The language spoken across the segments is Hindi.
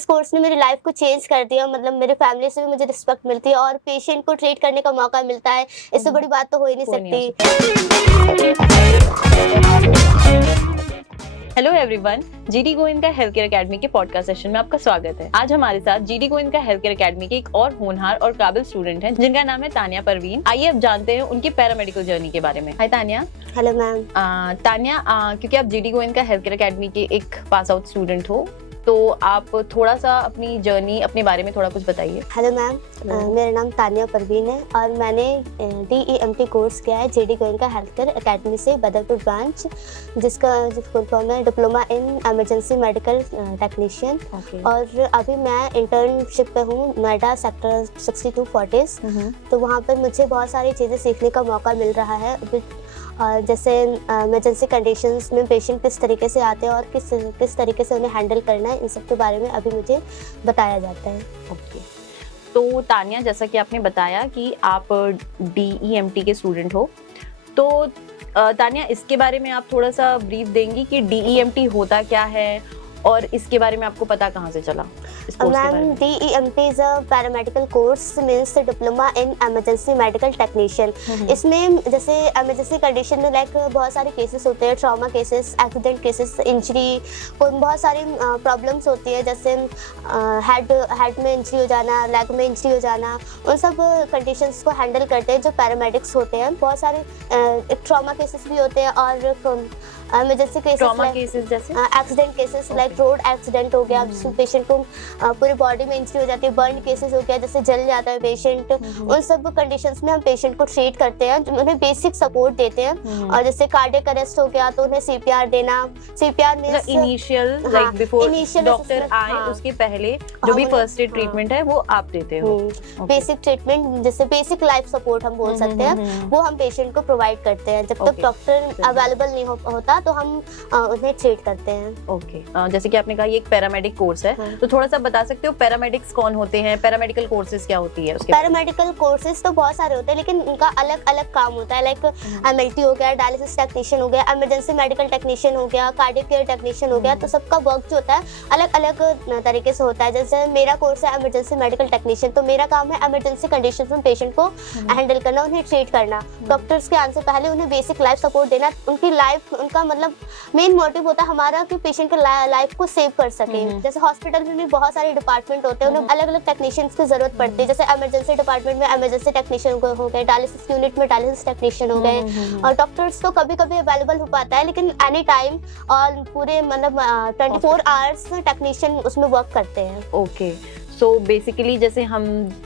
इस कोर्स ने मेरी लाइफ को चेंज कर दिया, मतलब मेरी फैमिली से भी मुझे रिस्पेक्ट मिलती है और पेशेंट को ट्रीट करने का मौका मिलता है। इससे बड़ी बात तो हो ही नहीं सकती। हेलो एवरीवन, जीडी गोविंद का हेल्थ केयर अकेडमी के पॉडकास्ट सेशन में आपका स्वागत है। आज हमारे साथ जीडी गोविंद का हेल्थ केयर अकेडमी के एक और होनहार और काबिल स्टूडेंट हैं जिनका नाम है तानिया परवीन। आइए अब जानते हैं उनकी पैरामेडिकल जर्नी के बारे में। Hi Tania. Hello ma'am. Tania, क्योंकि आप जीडी गोविंद का हेल्थ केयर अकेडमी के एक पास आउट स्टूडेंट हो, तो आप थोड़ा सा अपनी जर्नी, अपने बारे में थोड़ा कुछ बताइए। हेलो मैम, मेरा नाम तानिया परवीन है और मैंने DEMT कोर्स किया है जीडी गोविंद का हेल्थ केयर अकेडमी से, बदरपुर ब्रांच, जिसका फुल फॉर्म है diploma in emergency medical technician. और अभी मैं इंटर्नशिप पे हूँ नोएडा सेक्टर 62 फोर्टिस। तो वहाँ पर मुझे बहुत सारी चीज़ें सीखने का मौका मिल रहा है, जैसे इमरजेंसी कंडीशंस में पेशेंट किस तरीके से आते हैं और किस तरीके से उन्हें हैंडल करना है, इन सब के बारे में अभी मुझे बताया जाता है। ओके, तो तानिया, जैसा कि आपने बताया कि आप DEMT के स्टूडेंट हो, तो तानिया, इसके बारे में आप थोड़ा सा ब्रीफ देंगी कि DEMT होता क्या है और इसके बारे में आपको पता कहाँ से चला? Ma'am, DEMT is a paramedical course, means diploma in emergency medical technician. इसमें जैसे इमरजेंसी कंडीशन में लाइक बहुत सारे केसेस होते हैं, trauma cases, accident cases, injury, बहुत सारी प्रॉब्लम्स होती है, जैसे हेड में इंजरी हो जाना, लेग में इंजरी हो जाना, उन सब कंडीशंस को हैंडल करते हैं जो पैरामेडिक्स होते हैं। बहुत सारे ट्रॉमा केसेस भी होते हैं और इमरजेंसी केसेस जैसे accident cases, like road accident हो गया जिसमें पेशेंट को पूरी बॉडी में इंजरी हो जाती है, बर्न केसेस हो गया जैसे जल जाता है पेशेंट, उन सब कंडीशंस में हम पेशेंट को ट्रीट करते हैं, उन्हें बेसिक सपोर्ट देते हैं। और जैसे कार्डियक अरेस्ट हो गया तो उन्हें CPR देना। CPR means initial, like before doctor आए उसके पहले जो भी फर्स्ट एड ट्रीटमेंट है वो आप देते हो। बेसिक ट्रीटमेंट, जैसे बेसिक लाइफ सपोर्ट हम बोल सकते हैं, वो हम पेशेंट को प्रोवाइड करते हैं। जब तक डॉक्टर अवेलेबल नहीं होता तो हम उन्हें ट्रीट करते हैं। ओके, जैसे कि आपने कहा ये एक पैरामेडिक कोर्स है, तो थोड़ा सा बता सकते हो पैरामेडिक्स कौन होते हैं, पैरामेडिकल कोर्सेज क्या होती है उसके? पैरामेडिकल कोर्सेज तो बहुत सारे होते हैं लेकिन उनका अलग अलग काम होता है, लाइक MLT हो गया, डायलिसिस टेक्नीशियन हो गया, इमरजेंसी मेडिकल टेक्नीशियन हो गया, कार्डियक केयर टेक्नीशियन हो गया। तो सबका वर्क जो होता है अलग अलग तरीके से होता है। जैसे मेरा कोर्स है इमरजेंसी मेडिकल टेक्नीशियन, तो मेरा काम है इमरजेंसी कंडीशन में पेशेंट को हैंडल करना, उन्हें ट्रीट करना, डॉक्टर्स के आने से पहले उन्हें बेसिक लाइफ सपोर्ट देना। उनकी लाइफ, उनका मतलब मेन मोटिव होता है हमारा कि पेशेंट के लाइफ को सेव कर सके। जैसे हॉस्पिटल में भी बहुत सारे डिपार्टमेंट होते हैं, उन्हें अलग अलग टेक्नीशियंस की जरूरत पड़ती है। जैसे इमरजेंसी डिपार्टमेंट में इमरजेंसी टेक्नीशियन हो गए, डायलिसिस यूनिट में डायलिसिस टेक्नीशियन हो गए, और डॉक्टर्स तो कभी कभी अवेलेबल हो पाता है लेकिन एनी टाइम और पूरे मतलब 24 आवर्स टेक्नीशियन उसमें वर्क करते हैं। ओके, सो बेसिकली जैसे हम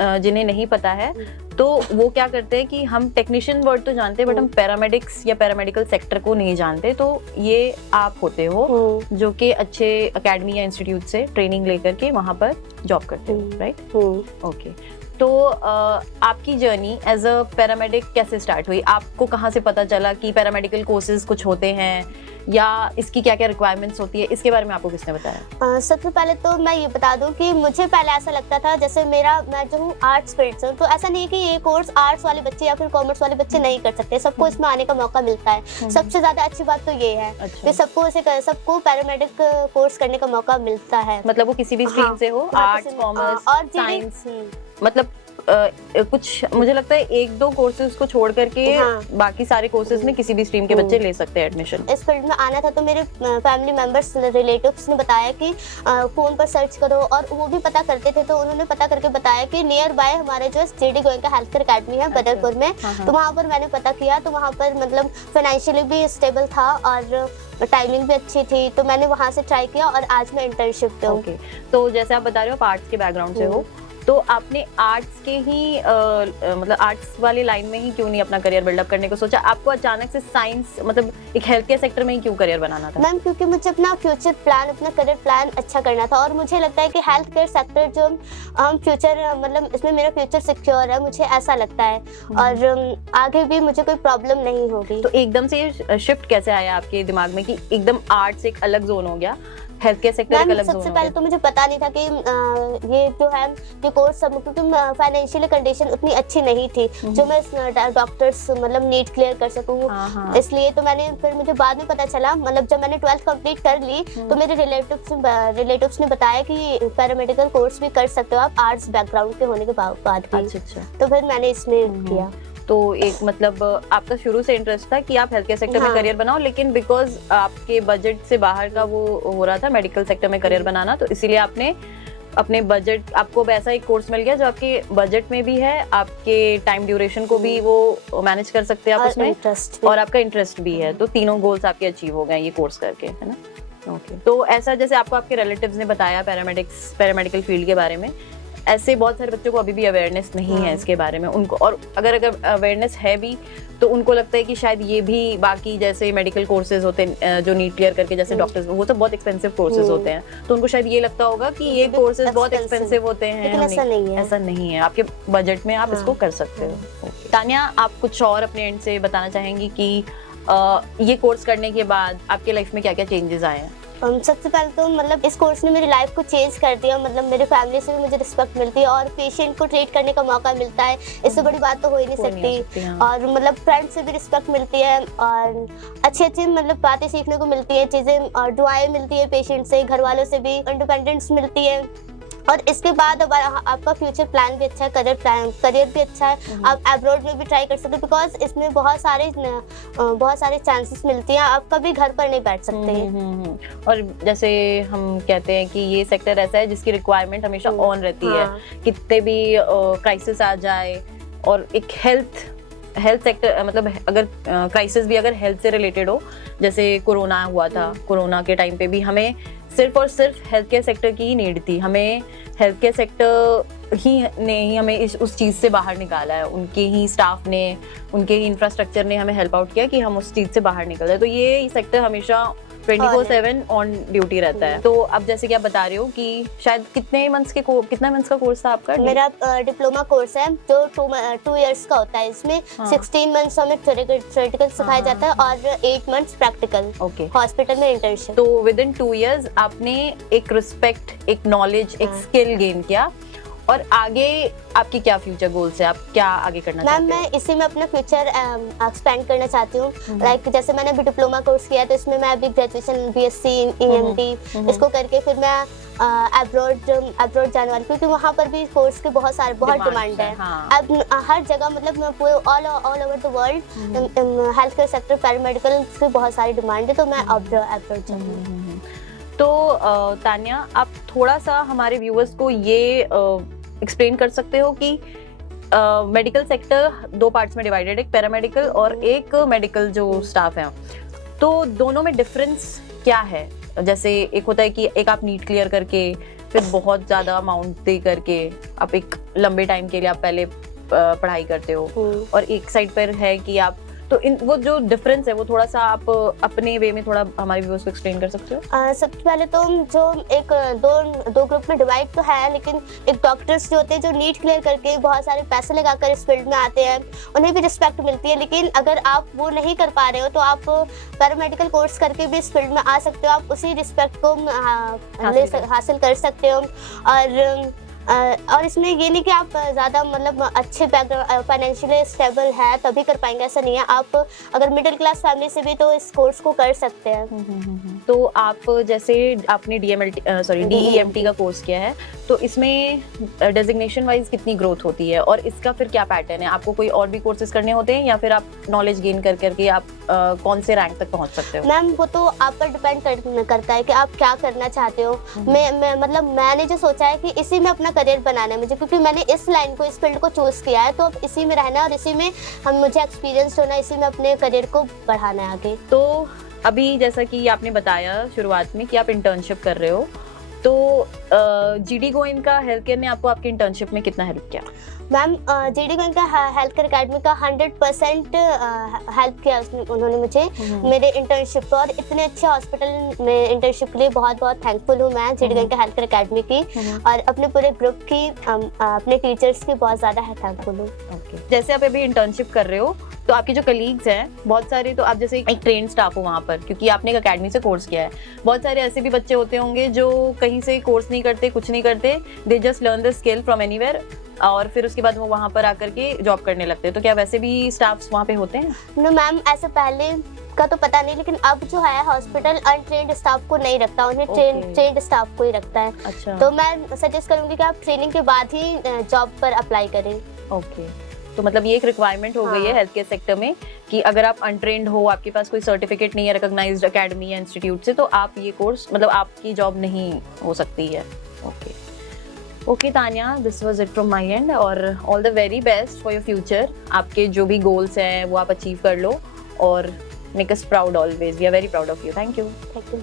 जिन्हें नहीं पता है तो वो क्या करते हैं कि हम टेक्नीशियन वर्ड तो जानते हैं बट हम पैरामेडिक्स या पैरामेडिकल सेक्टर को नहीं जानते। तो ये आप होते हो जो कि अच्छे एकेडमी या इंस्टीट्यूट से ट्रेनिंग लेकर के वहाँ पर जॉब करते हो, राइट? ओके, तो आपकी जर्नी एज अ पैरामेडिक कैसे स्टार्ट हुई? आपको कहाँ से पता चला कि पैरामेडिकल कोर्सेज कुछ होते हैं या इसकी क्या क्या रिक्वायरमेंट्स होती है? इसके बारे में आपको किसने बताया? सबसे पहले तो मैं ये बता दूं कि मुझे पहले ऐसा लगता था, जैसे मैं जो हूँ आर्ट्स फील्ड से हूँ, तो ऐसा नहीं है कि ये कोर्स आर्ट्स वाले बच्चे या फिर कॉमर्स वाले बच्चे नहीं कर सकते, सबको इसमें आने का मौका मिलता है। सबसे ज्यादा अच्छी बात तो ये है कि सबको पैरामेडिक कोर्स करने का मौका मिलता है। मतलब वो किसी भी स्ट्रीम से हो, आर्ट्स, कॉमर्स और साइंस, मतलब कुछ मुझे लगता है 1-2 कोर्सेज को छोड़ करके बाकी सारे कोर्सेज में किसी भी स्ट्रीम के बच्चे ले सकते हैं एडमिशन। इस फील्ड में आना था तो मेरे फैमिली मेंबर्स, रिलेटिव्स ने बताया कि फोन पर सर्च करो, और वो भी पता करते थे तो उन्होंने पता करके बताया कि नियर बाय हमारे जो जीडी गोविंद का हेल्थ केयर अकेडमी है बदरपुर में। तो वहाँ पर मैंने पता किया, तो वहाँ पर मतलब फाइनेंशियली भी स्टेबल था और टाइमिंग भी अच्छी थी, तो मैंने वहाँ से ट्राई किया और आज मैं इंटर्नशिप पे हूँ। तो जैसे आप बता रहे हो आप आर्ट्स के बैकग्राउंड से हो, तो आपने आर्ट्स के ही मतलब आर्ट्स वाले लाइन में ही क्यों नहीं अपना करियर बिल्डअप करने को सोचा? आपको अचानक से साइंस, मतलब एक हेल्थ केयर सेक्टर में ही क्यों करियर बनाना था? मैम, क्योंकि मुझे अपना फ्यूचर प्लान, अपना करियर प्लान अच्छा करना था, और मुझे लगता है कि हेल्थ केयर सेक्टर जो हम फ्यूचर, मतलब इसमें मेरा फ्यूचर सिक्योर है, मुझे ऐसा लगता है, और आगे भी मुझे कोई प्रॉब्लम नहीं होगी। तो एकदम से शिफ्ट कैसे आया आपके दिमाग में कि एकदम आर्ट्स एक अलग जोन हो गया? हेल्थ केयर सेक्टर एक मैम अलग सबसे जोन हो पहले गया। तो मुझे पता नहीं था कि ये जो है ये कोर्स सब, क्योंकि फाइनेंशियल कंडीशन उतनी अच्छी नहीं थी जो मैं डॉक्टर्स मतलब नीट क्लियर कर सकूँ। हाँ। इसलिए तो मैंने फिर मुझे बाद में पता चला, मतलब जब मैंने 12th कंप्लीट कर ली तो मेरे रिलेटिव्स ने बताया कि पैरामेडिकल कोर्स भी कर सकते हो आप आर्ट्स बैकग्राउंड के होने के बाद भी। अच्छा। तो फिर मैंने इसमें किया। तो एक मतलब आपका शुरू से इंटरेस्ट था कि आप हेल्थ केयर सेक्टर में हाँ। करियर बनाओ, लेकिन बिकॉज आपके बजट से बाहर का वो हो रहा था मेडिकल सेक्टर में करियर बनाना, तो इसीलिए आपने अपने बजट, आपको अब ऐसा एक कोर्स मिल गया जो आपके बजट में भी है, आपके टाइम ड्यूरेशन को भी वो मैनेज कर सकते हैं आप उसमें, और आपका इंटरेस्ट भी है, तो तीनों गोल्स आपके अचीव हो गए ये कोर्स करके, है ना। ओके, तो ऐसा जैसे आपको आपके रिलेटिव्स ने बताया पैरामेडिकल फील्ड के बारे में, ऐसे बहुत सारे बच्चों को अभी भी अवेयरनेस नहीं है इसके बारे में उनको, और अगर अवेयरनेस है भी तो उनको लगता है कि शायद ये भी बाकी जैसे मेडिकल कोर्सेज होते हैं जो नीट क्लियर करके जैसे डॉक्टर्स, वो सब बहुत एक्सपेंसिव कोर्सेज होते हैं, तो उनको शायद ये लगता होगा कि ये कोर्सेज बहुत एक्सपेंसिव होते हैं, लेकिन ऐसा नहीं है। ऐसा नहीं है, आपके बजट में आप इसको कर सकते हो। तानिया, आप कुछ और अपने एंड से बताना चाहेंगी कि ये कोर्स करने के बाद आपके लाइफ में क्या क्या चेंजेस आए हैं? सबसे पहले तो मतलब इस कोर्स ने मेरी लाइफ को चेंज कर दिया, मतलब मेरे फैमिली से भी मुझे रिस्पेक्ट मिलती है और पेशेंट को ट्रीट करने का मौका मिलता है, इससे बड़ी बात तो हो ही नहीं सकती। हाँ। और मतलब फ्रेंड से भी रिस्पेक्ट मिलती है और अच्छी मतलब बातें सीखने को मिलती है, चीज़ें और दुआएं मिलती है पेशेंट से, घर वालों से भी इंडिपेंडेंस मिलती है। और इसके बाद अब आपका फ्यूचर प्लान भी अच्छा है, करियर भी अच्छा है, आप अब्रॉड में भी ट्राई कर सकते हैं, बिकॉज इसमें बहुत सारे चांसेस मिलती हैं, आप कभी घर पर नहीं बैठ सकते हैं। और जैसे हम कहते हैं कि ये सेक्टर ऐसा है जिसकी रिक्वायरमेंट हमेशा ऑन रहती है, कितने भी क्राइसिस आ जाए, और एक हेल्थ सेक्टर मतलब अगर क्राइसिस भी अगर हेल्थ से रिलेटेड हो, जैसे कोरोना हुआ था, कोरोना के टाइम पे भी हमें सिर्फ और सिर्फ हेल्थ केयर सेक्टर की ही नीड थी, हमें हेल्थ केयर सेक्टर ही हमें उस चीज़ से बाहर निकाला है, उनके ही स्टाफ ने, उनके ही इंफ्रास्ट्रक्चर ने हमें हेल्प आउट किया कि हम उस चीज़ से बाहर निकल जाए। तो ये सेक्टर हमेशा 24/7 ऑन ड्यूटी रहता है। तो अब जैसे कि आप बता रहे हो कि शायद कितने मंथ्स का कोर्स था आपका? मेरा डिप्लोमा कोर्स है जो 2 इयर्स का होता है, इसमें 16 मंथ्स हमें थ्योरेटिकल सिखाया जाता है और 8 मंथ्स प्रैक्टिकल हॉस्पिटल में इंटर्नशिप। तो विद इन 2 इयर्स आपने एक रिस्पेक्ट, एक नॉलेज, एक स्किल गेन किया, और आगे आपकी क्या फ्यूचर गोल्स है, आप क्या आगे करना चाहते हो? मैं इसी में अपना फ्यूचर एक्सपेंड करना चाहती हूँ। लाइक जैसे मैंने अभी डिप्लोमा कोर्स किया तो इसमें मैं अभी ग्रेजुएशन BSc EMT इसको करके फिर मैं अब्रॉड जाने वाली, क्योंकि वहाँ पर भी कोर्स के बहुत डिमांड है। अब हर जगह मतलब all over the world health care sector paramedical की बहुत सारी डिमांड है, तो मैं अब्रॉड जाऊँगी। तो तानिया, आप थोड़ा सा हमारे व्यूअर्स को ये एक्सप्लेन कर सकते हो कि मेडिकल सेक्टर 2 पार्ट्स में डिवाइडेड है, एक पैरामेडिकल और एक मेडिकल जो स्टाफ है, तो दोनों में डिफरेंस क्या है? जैसे एक होता है कि एक आप नीट क्लियर करके फिर बहुत ज़्यादा अमाउंट दे करके आप एक लंबे टाइम के लिए आप पहले पढ़ाई करते हो, और एक साइड पर है कि आप, तो वो जो डिफरेंस है वो थोड़ा सा आप अपने वे में थोड़ा हमारे व्यूअर्स को एक्सप्लेन कर सकते हो? सबसे पहले तो जो एक दो ग्रुप में डिवाइड तो है, लेकिन एक डॉक्टर्स जो होते हैं जो नीट क्लियर करके बहुत सारे पैसे लगाकर इस फील्ड में आते हैं, उन्हें भी रिस्पेक्ट मिलती है। लेकिन अगर आप वो नहीं कर पा रहे हो तो आप पैरामेडिकल कोर्स करके भी इस फील्ड में आ सकते हो, आप उसी रिस्पेक्ट को हासिल कर सकते हो। और इसमें ये नहीं कि आप ज़्यादा मतलब अच्छे बैकग्राउंड फाइनेंशियली स्टेबल है तभी कर पाएंगे, ऐसा नहीं है। आप अगर मिडिल क्लास फैमिली से भी तो इस कोर्स को कर सकते हैं। तो आप जैसे आपने DEMT का कोर्स किया है, तो इसमें डेजिग्नेशन वाइज कितनी ग्रोथ होती है, और इसका फिर क्या पैटर्न है? आपको कोई और भी कोर्सेज करने होते हैं या फिर आप नॉलेज गेन कर करके आप कौन से रैंक तक पहुंच सकते हो? मैम वो तो आप पर डिपेंड करता है कि आप क्या करना चाहते हो। मैंने जो सोचा है कि इसी में अपना करियर बनाना है मुझे, क्योंकि मैंने इस लाइन को, इस फील्ड को चूज किया है, तो अब इसी में रहना है और इसी में मुझे एक्सपीरियंस होना है, इसी में अपने करियर को बढ़ाना है आगे। तो अभी जैसा कि आपने बताया शुरुआत में कि आप इंटर्नशिप कर रहे हो, तो GD गोविंद का हेल्थ केयर ने आपको आपकी इंटर्नशिप में कितना हेल्प किया? मैम GD गोविंद का हेल्थ केयर अकेडमी का 100% हेल्प किया उन्होंने मुझे मेरे इंटर्नशिप पर, और इतने अच्छे हॉस्पिटल में इंटर्नशिप के लिए बहुत बहुत थैंकफुल हूँ मैं GD गोविंद का हेल्थ केयर अकेडमी की, और अपने पूरे ग्रुप की, अपने टीचर्स की बहुत ज़्यादा थैंकफुल हूँ। जैसे आप अभी इंटर्नशिप कर रहे हो, तो आपके जो कलीग्स हैं बहुत सारे, तो आप जैसे एक ट्रेन स्टाफ हो वहाँ पर, क्योंकि आपने एक अकेडमी से कोर्स किया है, बहुत सारे ऐसे भी बच्चे होते होंगे जो कहीं से कोर्स नहीं करते, कुछ नहीं करते, they just learn the skill from anywhere और फिर उसके बाद वो वहाँ पर आकर के जॉब करने लगते हैं। तो क्या वैसे भी स्टाफ्स वहाँ पे होते हैं? नो मैम, ऐसे पहले का तो पता नहीं, लेकिन अब जो है हॉस्पिटल अनट्रेन्ड स्टाफ को नहीं रखता, उन्हें Okay. ट्रेन्ड स्टाफ को ही रखता है। अच्छा। तो मैं सजेस्ट करूंगी कि आप ट्रेनिंग के बाद ही जॉब पर अप्लाई करें। ओके, तो मतलब ये एक रिक्वायरमेंट हो गई है हाँ। हेल्थ केयर सेक्टर में कि अगर आप अनट्रेन्ड हो, आपके पास कोई सर्टिफिकेट नहीं है रिकॉग्नाइज्ड एकेडमी या इंस्टीट्यूट से, तो आप ये कोर्स मतलब आपकी जॉब नहीं हो सकती है। Okay okay Tanya, this was it from my end और all the very best for your future. आपके जो भी गोल्स हैं वो आप अचीव कर लो और make us proud always, we are very proud of you. Thank you. Thank you.